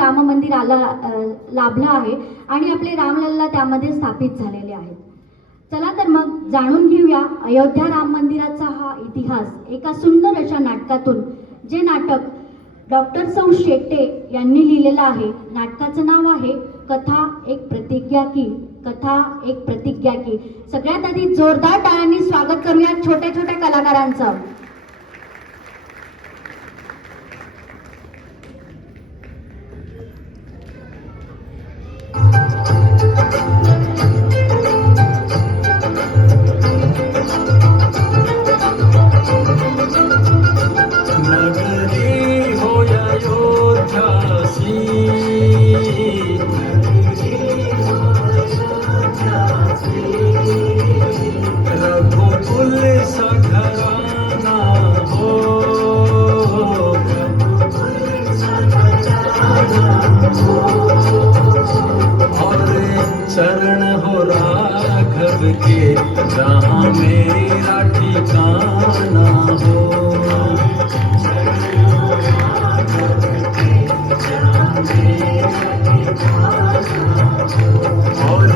राम मंदिर लाभलं आहे आणि आपले रामलल्ला त्यामध्ये स्थापित झालेले आहेत. चला तर मग जाणून घेऊया अयोध्या राम मंदिराचा हा इतिहास एका सुंदर अशा नाटकातून, जे नाटक डॉक्टर सौ शेट्टे यांनी लिहिलेलं आहे. नाटकाचं नाव आहे कथा एक प्रतिज्ञा की. कथा एक प्रतिज्ञा की. सगळ्यात आधी जोरदार टाळ्यांनी स्वागत करूया छोट्या छोट्या कलाकारांचं. चरण हो राघव के जहाँ मेरा ठिकाना हो. और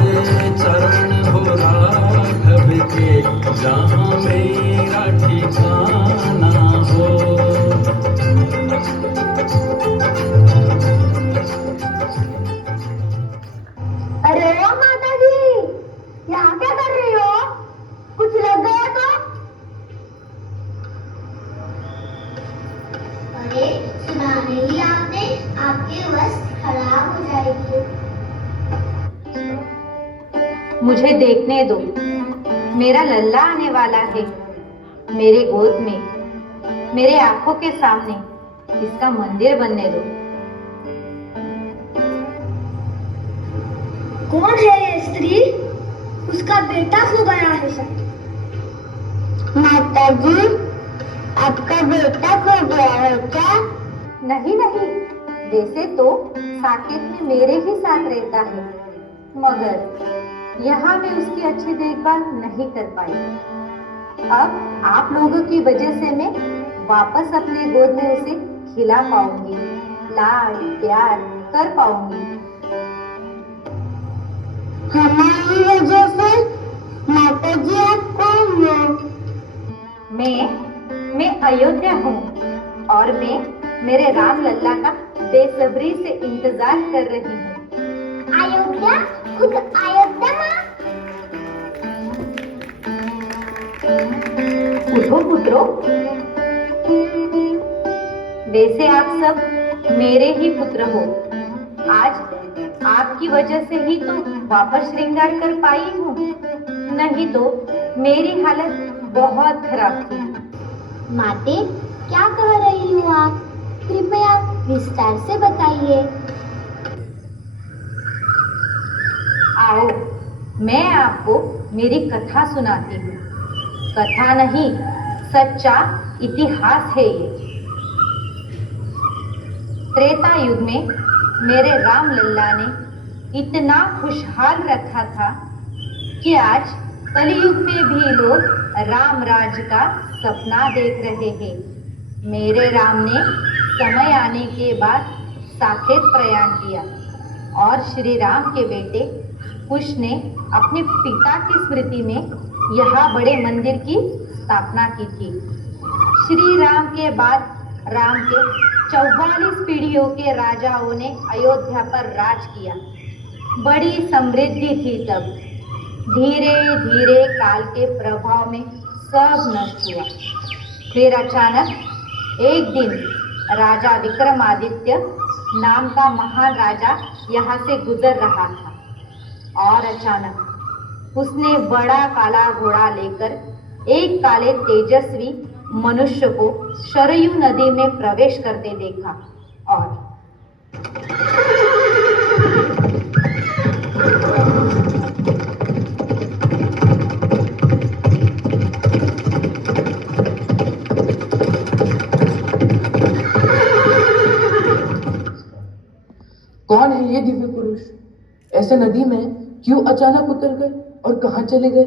चरण हो राघव के जहाँ मेरा ठिकाना हो. अरे ओ माता जी, यहाँ क्या कर रही हो? कुछ लग गया तो? अरे सुना नहीं आपने? आपके वस्त्र खराब हो जाएगी. मुझे देखने दो, मेरा लल्ला आने वाला है. मेरे गोद में, मेरे आंखों के सामने इसका मंदिर बनने दो. कौन है ये स्त्री? उसका बेटा हो गया है सब. माता जी, आपका बेटा खो गया है क्या? नहीं नहीं, वैसे तो साकेत में मेरे ही साथ रहता है, मगर यहाँ मैं उसकी अच्छी देखभाल नहीं कर पाई. अब आप लोगों की वजह से मैं वापस अपने गोद में उसे खिला पाऊंगी, लाड प्यार कर पाऊंगी. हमारी वजह से? माता जी, आप कौन हो? मैं अयोध्या हूँ और मैं मेरे राम लल्ला का बेसब्री से इंतजार कर रही हूँ. अयोध्या? खुद अयोध्या माँ? उठो पुत्रों, वैसे आप सब मेरे ही पुत्र हो. आज आपकी वजह से ही तो वापस श्रृंगार कर पाई हूँ, नहीं तो मेरी हालत बहुत खराब थी. माते, क्या कह रही हो आप? कृपया विस्तार से बताइए. आओ, मैं आपको मेरी कथा सुनाती हूँ. कथा नहीं, सच्चा इतिहास है ये. त्रेता युग में मेरे राम लल्ला ने इतना खुशहाल रखा था कि आज कलयुग में भी लोग राम राज का सपना देख रहे हैं. मेरे राम ने समय आने के बाद साकेत प्रयाण किया और श्री राम के बेटे कुश ने अपने पिता की स्मृति में यहाँ बड़े मंदिर की स्थापना की थी. श्री राम के बाद राम के 44 पीढ़ियों के राजाओं ने अयोध्या पर राज किया. बड़ी समृद्धि थी तब. धीरे धीरे काल के प्रभाव में सब नष्ट हुआ. फिर अचानक एक दिन राजा विक्रमादित्य नाम का महान राजा यहाँ से गुजर रहा था और अचानक उसने बड़ा काला घोड़ा लेकर एक काले तेजस्वी मनुष्य को शरयू नदी में प्रवेश करते देखा और कौन है ये दिव्य पुरुष? ऐसे नदी में क्यों अचानक उतर गए और कहां चले गए?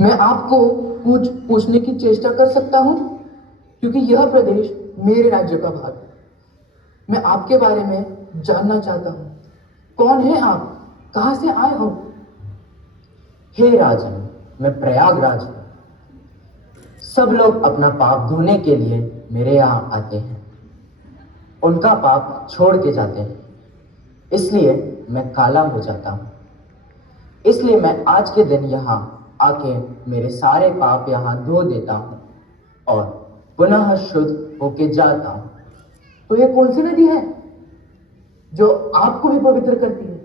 मैं आपको पूछने की चेष्टा कर सकता हूँ, क्योंकि यह प्रदेश मेरे राज्य का भाग है। मैं आपके बारे में जानना चाहता हूँ। कौन है आप? कहाँ से आए हो? हे राजन, मैं प्रयागराज हूँ। सब लोग अपना पाप धोने के लिए मेरे यहाँ आते हैं, उनका पाप छोड़ के जाते हैं, इसलिए मैं काला हो जाता हूँ। इसलिए मैं आज के दिन यहाँ आके मेरे सारे पाप यहाँ धो देता हूँ और पुनः शुद्ध होके जाता हूँ। तो ये कौन सी नदी है जो आपको भी पवित्र करती है?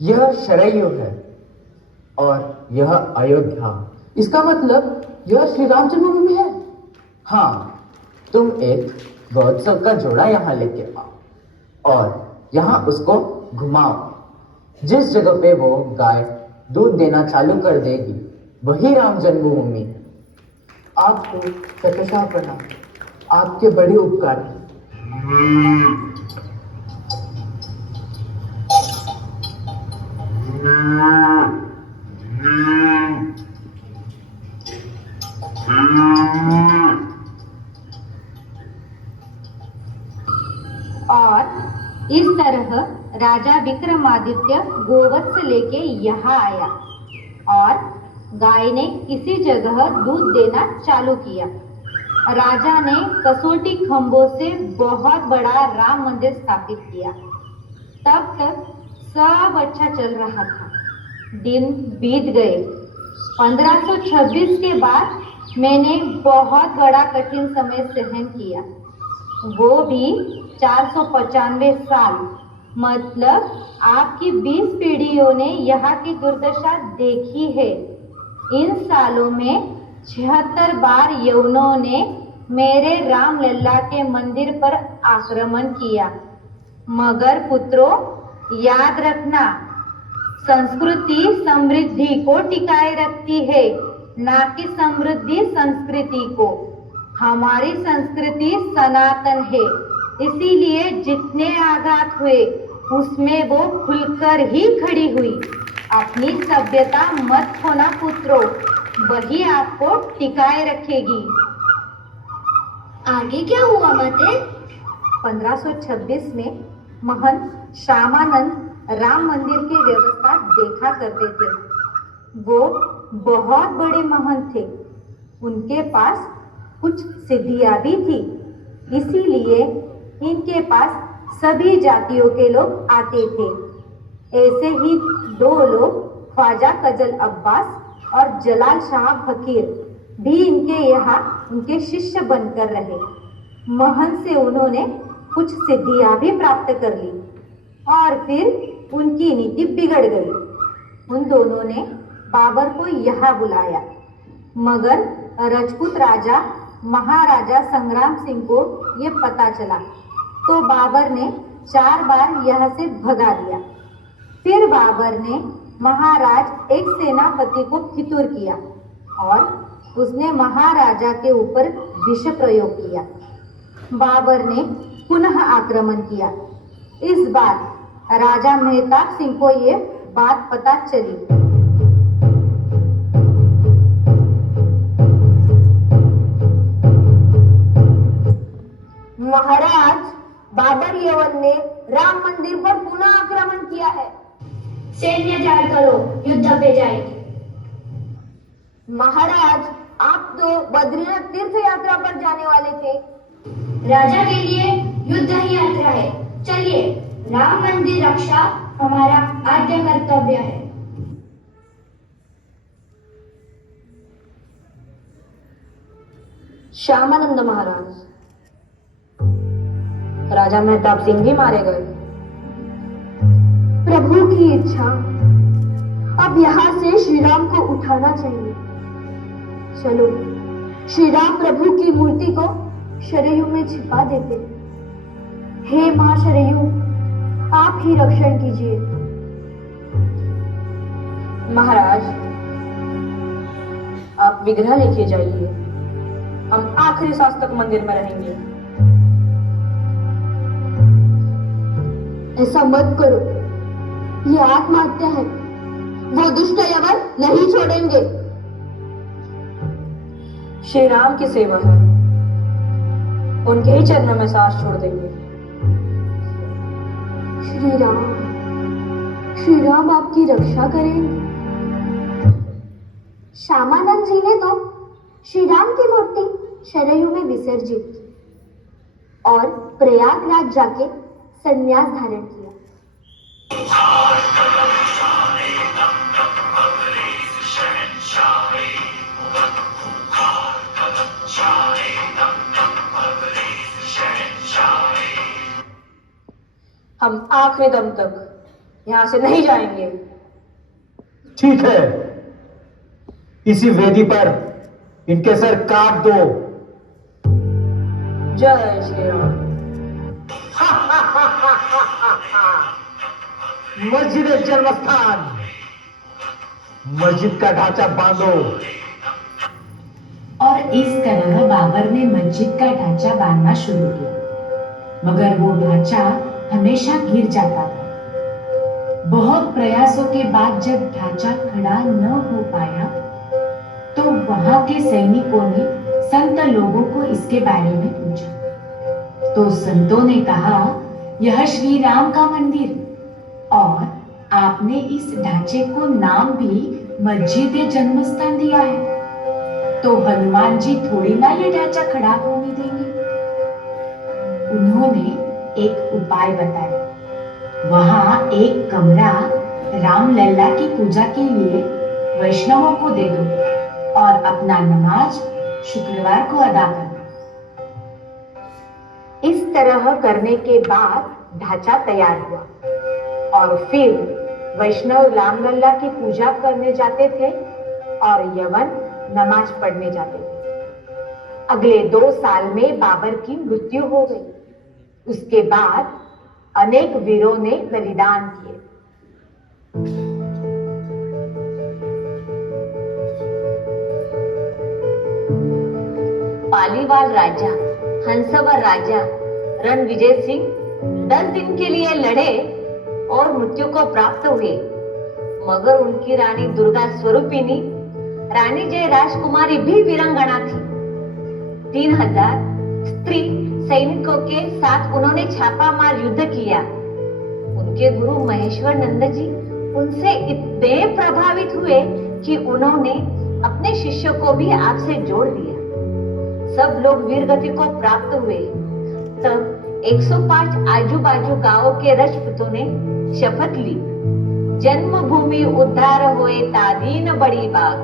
यह शरयू है और यह अयोध्या। इसका मतलब यह श्री राम जन्मभूमि है। हाँ, तुम एक गौत्सव का जोड़ा यहाँ लेके आओ और यहाँ उसको घुमाओ। जिस जगह पे वो गाय दूध देना चालू कर देगी वही राम जन्मभूमि है। आपको शतशः प्रणाम, आपके बड़े उपकार हैं। और इस तरह राजा विक्रमादित्य गोवत्स लेके यहाँ आया और गाय ने इसी जगह दूध देना चालू किया। राजा ने कसोटी खंभों से बहुत बड़ा राम मंदिर स्थापित किया। तब तक सब अच्छा चल रहा था। दिन बीत गए। 1526 के बाद मैंने बहुत बड़ा कठिन समय सहन किया, वो भी 495 साल। मतलब आपकी 20 पीढ़ियों ने यहाँ की दुर्दशा देखी है। इन सालों में 76 बार यवनों ने मेरे राम लल्ला के मंदिर पर आक्रमण किया। मगर पुत्रों, याद रखना, संस्कृति समृद्धि को टिकाए रखती है, ना कि समृद्धि संस्कृति को। हमारी संस्कृति सनातन है, इसीलिए जितने आघात हुए उसमें वो खुलकर ही खड़ी हुई। अपनी सभ्यता मत खोना पुत्रों, वही आपको टिकाए रखेगी। आगे क्या हुआ माते? 1526 में महंत श्यामानंद राम मंदिर की व्यवस्था देखा करते थे। वो बहुत बड़े महंत थे, उनके पास कुछ सिद्धियां भी थी, इसीलिए इनके पास सभी जातियों के लोग आते थे। ऐसे ही दो लोग, ख्वाजा कजल अब्बास और जलाल शाह फकीर, भी इनके यहाँ उनके शिष्य बनकर रहे। महंत से उन्होंने कुछ सिद्धियां भी प्राप्त कर ली और फिर उनकी नीति बिगड़ गई। उन दोनों ने बाबर को यहाँ बुलाया, मगर राजपूत राजा महाराजा संग्राम सिंह को ये पता चला तो बाबर ने 4 बार यहाँ से भगा दिया। फिर बाबर ने महाराज एक सेनापति को फितूर किया और उसने महाराजा के ऊपर विष प्रयोग किया। बाबर ने पुनः आक्रमण किया। इस बार राजा मेहताब सिंह को ये बात पता चली। महाराज, बाबर यवन ने राम मंदिर पर पुनः आक्रमण किया है। सैन्य तैयार करो, युद्ध पे जाएंगे। महाराज, आप तो बद्रीनाथ तीर्थ यात्रा पर जाने वाले थे। राजा के लिए युद्ध ही यात्रा है। चलिए, राम मंदिर रक्षा हमारा आद्य कर्तव्य है। श्यामानंद महाराज, राजा मेहताब सिंह भी मारे गए। प्रभु की इच्छा, अब यहाँ से श्री राम को उठाना चाहिए। चलो, श्री राम प्रभु की मूर्ति को शरयू में छिपा देते। हे महाशरयू, आप ही रक्षण कीजिए। महाराज, आप विग्रह लेके जाइए, हम आखिरी सांस तक मंदिर में रहेंगे। ऐसा मत करो, ये आत्महत्या है। वो दुष्ट यवन नहीं छोड़ेंगे। श्री राम की सेवा है, उनके ही चरणों में सांस छोड़ देंगे। श्री राम आपकी रक्षा करें। श्यामानंद जी ने तो श्री राम की मूर्ति शरयू में विसर्जित की और प्रयागराज जाके संन्यास धारण किया। हम आखिरी दम तक यहाँ से नहीं जाएंगे। ठीक है, इसी वेदी पर इनके सर काट दो। जय श्री राम। मस्जिद जन्मस्थान, मस्जिद का ढांचा बांधो। और इस तरह बाबर ने मस्जिद का ढांचा बांधना शुरू किया, मगर वो ढांचा हमेशा गिर जाता था। बहुत प्रयासों के बाद जब ढांचा खड़ा न हो पाया तो वहां के सैनिकों ने संत लोगों को इसके बारे में पूछा, तो संतों ने कहा, यह श्री राम का मंदिर और आपने इस ढांचे को नाम भी मस्जिद जन्मस्थान दिया है, तो हनुमान जी थोड़ी ना ये ढांचा खड़ा होने देंगे। उन्होंने एक उपाय बताया, वहां एक कमरा रामलला की पूजा के लिए वैष्णवों को दे दो और अपना नमाज शुक्रवार को अदा करना। इस तरह करने के बाद ढांचा तैयार हुआ और फिर वैष्णव रामलला की पूजा करने जाते थे और यवन नमाज पढ़ने जाते थे। अगले 2 साल में बाबर की मृत्यु हो गई। उसके बाद अनेक वीरों ने बलिदान किए। पालीवाल राजा हंसवर राजा रणविजय सिंह 10 दिन के लिए लड़े और मृत्यु को प्राप्त हुए, मगर उनकी रानी दुर्गा स्वरूपिनी रानी जय राजकुमारी भी वीरांगना थी। 3000 स्त्री सैनिकों के साथ उन्होंने छापामार युद्ध किया। उनके गुरु महेश्वर नंद जी उनसे इतने प्रभावित हुए कि उन्होंने अपने शिष्यों को भी आपसे जोड़ दिया। सब लोग वीरगति को प्राप्त हुए। तब 105 आजू बाजू गांवों के राजपूतों ने शपथ ली, जन्मभूमि उद्धार होए तादीन बड़ी बाग,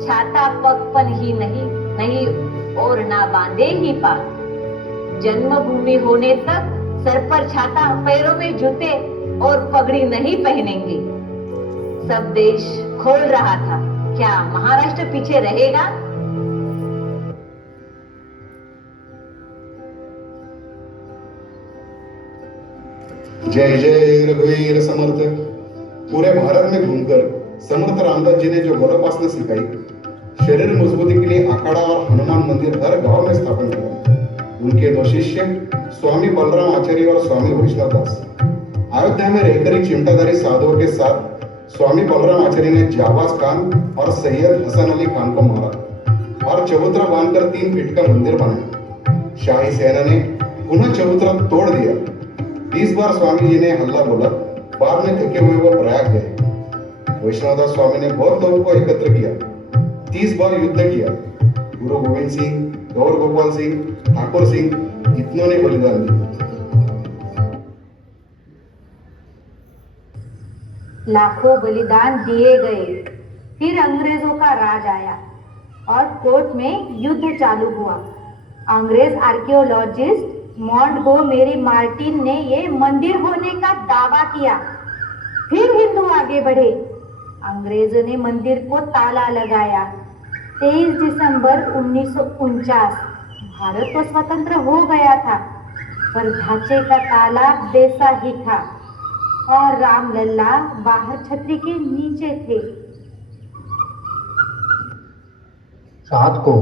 छाता पगपन ही नहीं और ना बांधे ही पाग। जन्मभूमि होने तक सर पर छाता, पैरों में जूते और पगड़ी नहीं पहनेंगे। सब देश खोल रहा था, क्या महाराष्ट्र पीछे रहेगा? जय जय रघुवीर समर्थ। पूरे भारत में घूमकर समर्थ रामदास जी ने जो गोरखोपासना सिखाई, शरीर मजबूती के लिए अखाड़ा और हनुमान मंदिर हर गांव में स्थापन किया। उनके 2 शिष्य स्वामी बलराम आचार्य और स्वामी वैष्णव दास अयोध्या में रहकर ही चिमटाधारी साधुओं के साथ स्वामी बलराम आचार्य ने जाबाज खान और सैयद हसन अली खान को मारा और चबूतरा बांधकर 3 फीट का मंदिर बनाया। शाही सेना ने पुनः चबूतरा तोड़ दिया। 20 बार स्वामी जी ने हल्ला बोला। बाद में थके हुए वो प्रयाग गए। वैष्णवदास स्वामी ने बहुत लोगों को एकत्र किया, 30 बार युद्ध किया। गुरु गोविंद सिंह, गौर गोपाल सिंह, ठाकुर सिंह इतनों ने बलिदान दिया। लाखों बलिदान दिए गए। फिर अंग्रेजों का राज आया और कोर्ट में युद्ध चालू हुआ। अंग्रेज आर्कियोलॉजिस्ट मॉन्टगोमेरी मार्टिन ने ये मंदिर होने का दावा किया। फिर हिंदू आगे बढ़े। अंग्रेजों ने मंदिर को ताला लगाया। 23 दिसंबर 1949 भारत तो स्वतंत्र हो गया था, पर ढांचे का ताला वैसा ही था और रामलला बाहर छतरी के नीचे थे। रात को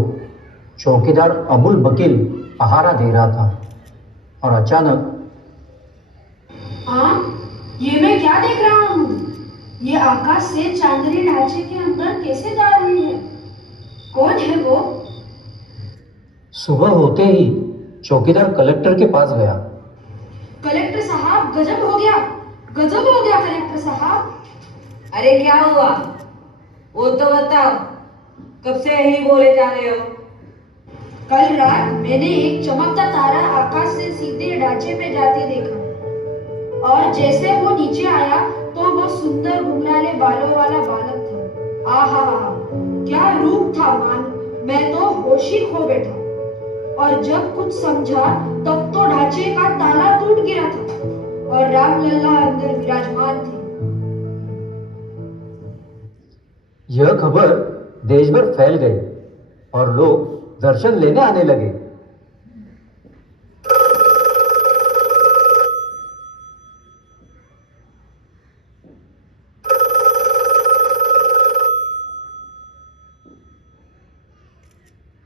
चौकीदार अबुल वकील पहारा दे रहा था और अचानक, ये मैं क्या देख रहा हूँ? ये आकाश से चांदनी ढांचे के अंदर कैसे जा रही है? कौन है वो? सुबह होते ही चौकीदार कलेक्टर के पास गया। कलेक्टर साहब, गजब हो गया, गजब हो गया कलेक्टर साहब। अरे क्या हुआ, वो तो बताओ, कब से यही बोले जा रहे हो? कल रात मैंने एक चमकता तारा आकाश से सीधे ढांचे में जाते देखा, और जैसे वो नीचे आया तो वो सुंदर घुंघराले बालों वाला बालक था। आहा, क्या रूप था, मैं तो होश ही खो बैठा। और जब कुछ समझा तब तो ढांचे का ताला टूट गिरा था और रामलल्ला अंदर विराजमान थे। यह खबर देश भर फैल गई और लोग दर्शन लेने आने लगे।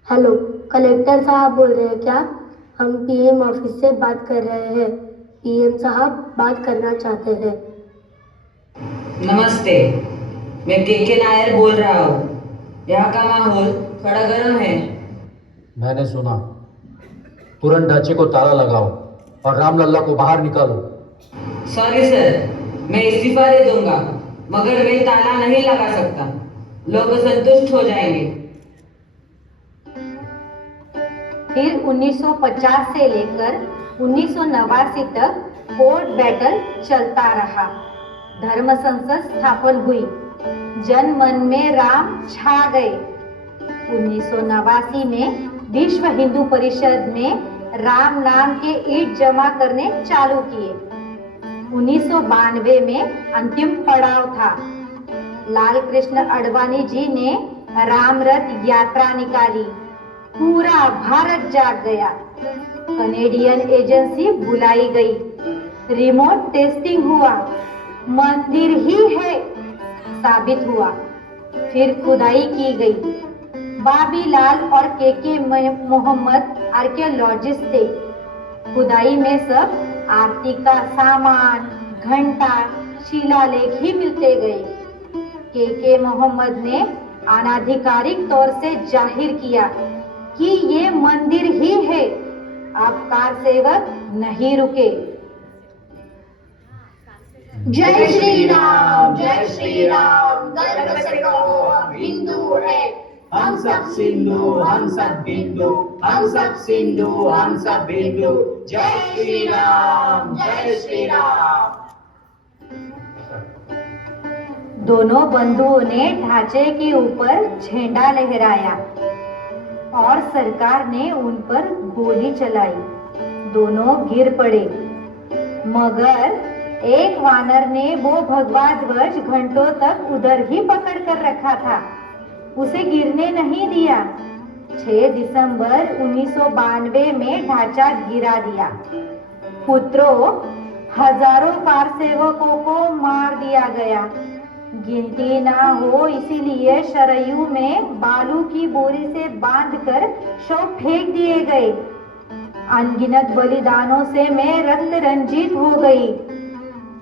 हेलो, कलेक्टर साहब बोल रहे हैं क्या? हम पीएम ऑफिस से बात कर रहे हैं। पीएम साहब बात करना चाहते हैं। नमस्ते, मैं के नायर बोल रहा हूँ। यहाँ का माहौल थोड़ा गर्म है। मैंने सुना, तुरंत ढांचे को ताला लगाओ और रामलल्ला को बाहर निकालो। सॉरी सर, मैं इस्तीफा दे दूंगा, मगर मैं ताला नहीं लगा सकता। लोग संतुष्ट हो जाएंगे। फिर 1950 से लेकर 1989 तक कोर्ट बैटल चलता रहा। धर्म संसद स्थापन हुई, जन मन में राम छा गए। 1989 में विश्व हिंदू परिषद ने राम नाम के ईंट जमा करने चालू किए। 1992 में अंतिम पड़ाव था। लाल कृष्ण अडवाणी जी ने राम रथ यात्रा निकाली। पूरा भारत जाग गया। कनेडियन एजेंसी बुलाई गई। रिमोट टेस्टिंग हुआ। मंदिर ही है साबित हुआ। फिर खुदाई की गई। बाबीलाल और के मोहम्मद आर्कियोलॉजिस्ट थे। खुदाई में सब आरती का सामान, घंटा, शिलालेख ही मिलते गए। के मोहम्मद ने अनाधिकारिक तौर से जाहिर किया कि ये मंदिर ही है। अब कार सेवक नहीं रुके। जय श्री राम, जय श्री राम। गर्व से कहो हम हिंदू है। हम सब सिंधु, हम सब बिंदु, हम सब सिंधु, हम सब बिंदु। जय श्री राम, जय श्री राम। दोनों बंधुओं ने ढांचे के ऊपर झंडा लहराया और सरकार ने उन पर गोली चलाई। दोनों गिर पड़े, मगर एक वानर ने वो भगवा ध्वज घंटों तक उधर ही पकड़ कर रखा था, उसे गिरने नहीं दिया। 6 दिसंबर 1992 में ढांचा गिरा दिया। पुत्रों, हजारों कार सेवकों को मार दिया गया। गिनती ना हो इसीलिए सरयू में बालू की बोरी से बांधकर शव फेंक दिए गए। अनगिनत बलिदानों से मैं रक्त रंजित हो गई।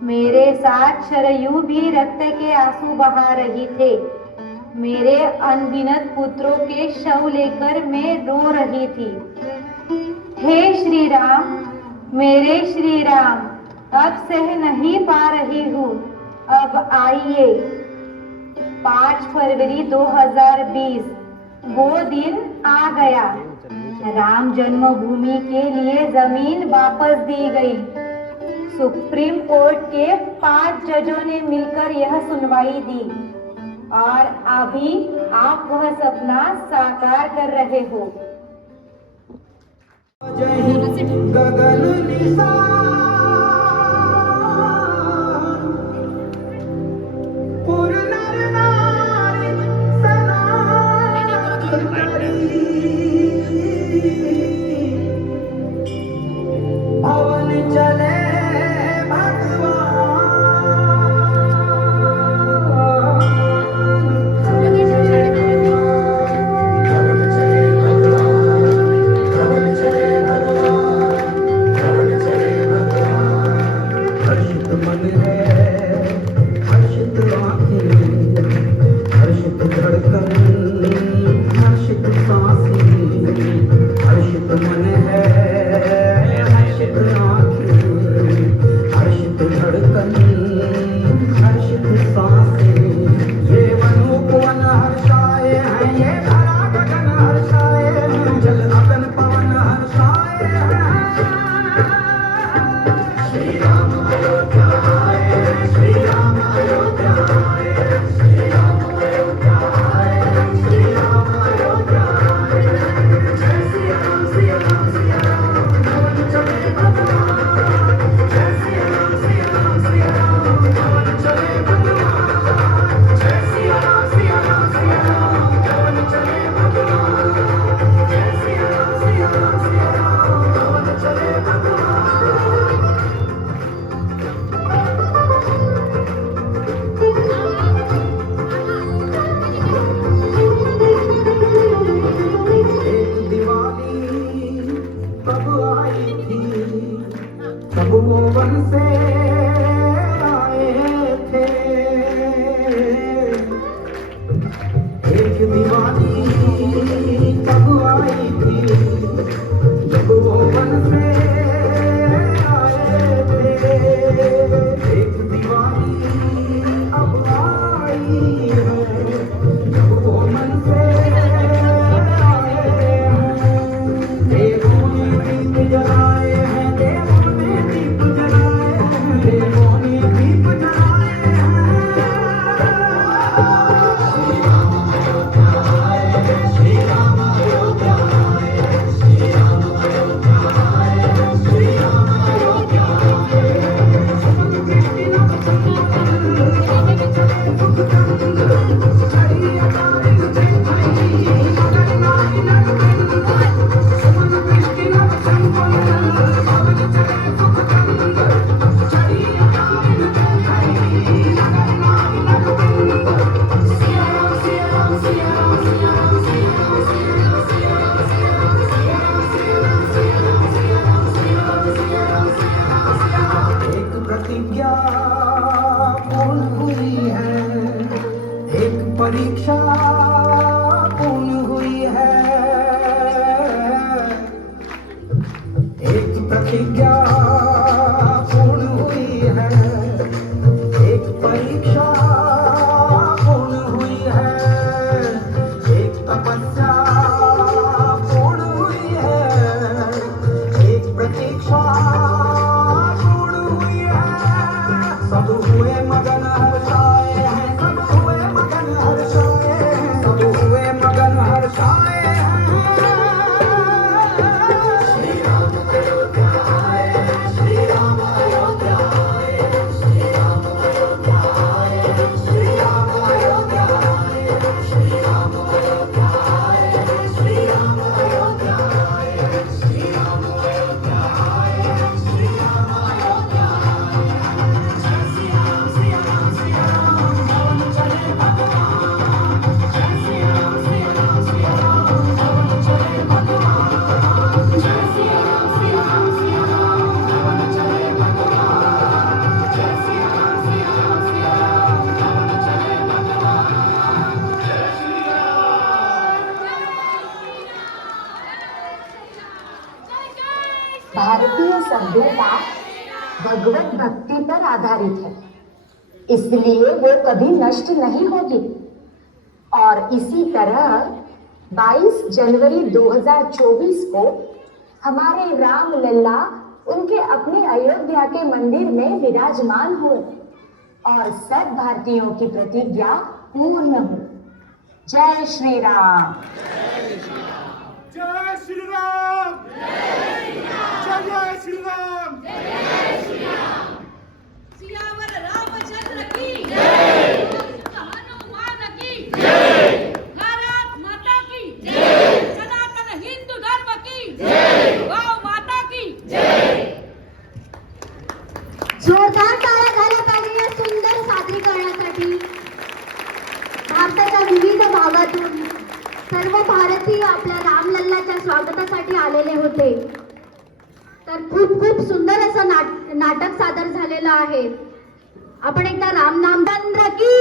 मेरे साथ सरयू भी रक्त के आंसू बहा रही थे। मेरे अनगिनत पुत्रों के शव लेकर मैं रो रही थी। हे श्री राम, मेरे श्री राम, अब सह नहीं पा रही हूँ, अब आइए। 5 फरवरी 2020 वो दिन आ गया। राम जन्मभूमि के लिए जमीन वापस दी गई। सुप्रीम कोर्ट के 5 जजों ने मिलकर यह सुनवाई दी और अभी आप वह सपना साकार कर रहे हो। गगन निशान एक प्रतिज्ञा पूर्ण हुई है, एक परीक्षा पूर्ण हुई है, एक प्रतिज्ञा पूर्ण हुई है, एक परीक्षा पूर्ण हुई है, एक तपस्या पूर्ण हुई है, एक प्रतीक्षा पूर्ण हुई है। सब हुए मगन हर्षाए हैं, सब हुए मगन हर्षाए हैं, सब हुए मगन हर्षाए हैं। श्री राम अयोध्या आए, श्री राम अयोध्या आए, श्री राम अयोध्या आए, श्री राम अयोध्या आए, श्री राम अयोध्या आए, श्री राम अयोध्या आए, श्री राम अयोध्या आए, श्री राम अयोध्या आए। जय श्री राम, श्री राम, श्री राम, पवन चले भगवान। जय श्री राम, श्री राम, श्री राम, पवन चले भगवान। जय श्री राम, श्री राम, श्री राम, पवन चले भगवान। जय श्री राम, श्री राम, श्री राम, पवन चले भगवान। जय श्री भारतीय सभ्यता भगवत भक्ति पर आधारित है, इसलिए वो कभी नष्ट नहीं होगी। और इसी तरह 22 जनवरी 2024 को हमारे राम लल्ला उनके अपने अयोध्या के मंदिर में विराजमान हो और सब भारतीयों की प्रतिज्ञा पूर्ण हो। जय श्री राम। जय श्री राम, जय श्री राम। सियावर रामचंद्र की जय, हनुमान की जय, भारत माता की जय, सनातन हिंदू धर्म की जय, गौ माता की जय। जोरदार टाळ्या झाल्या पाहिजे या सुंदर सादरीकरणासाठी। भारताच्या विविध भागातून सर्व भारतीय आपल्या रामलल्लाच्या स्वागतासाठी आलेले होते। तर खूप खूप सुंदर असं नाटक सादर झालेलं आहे। आपण एकदा रामनाम चंद्र की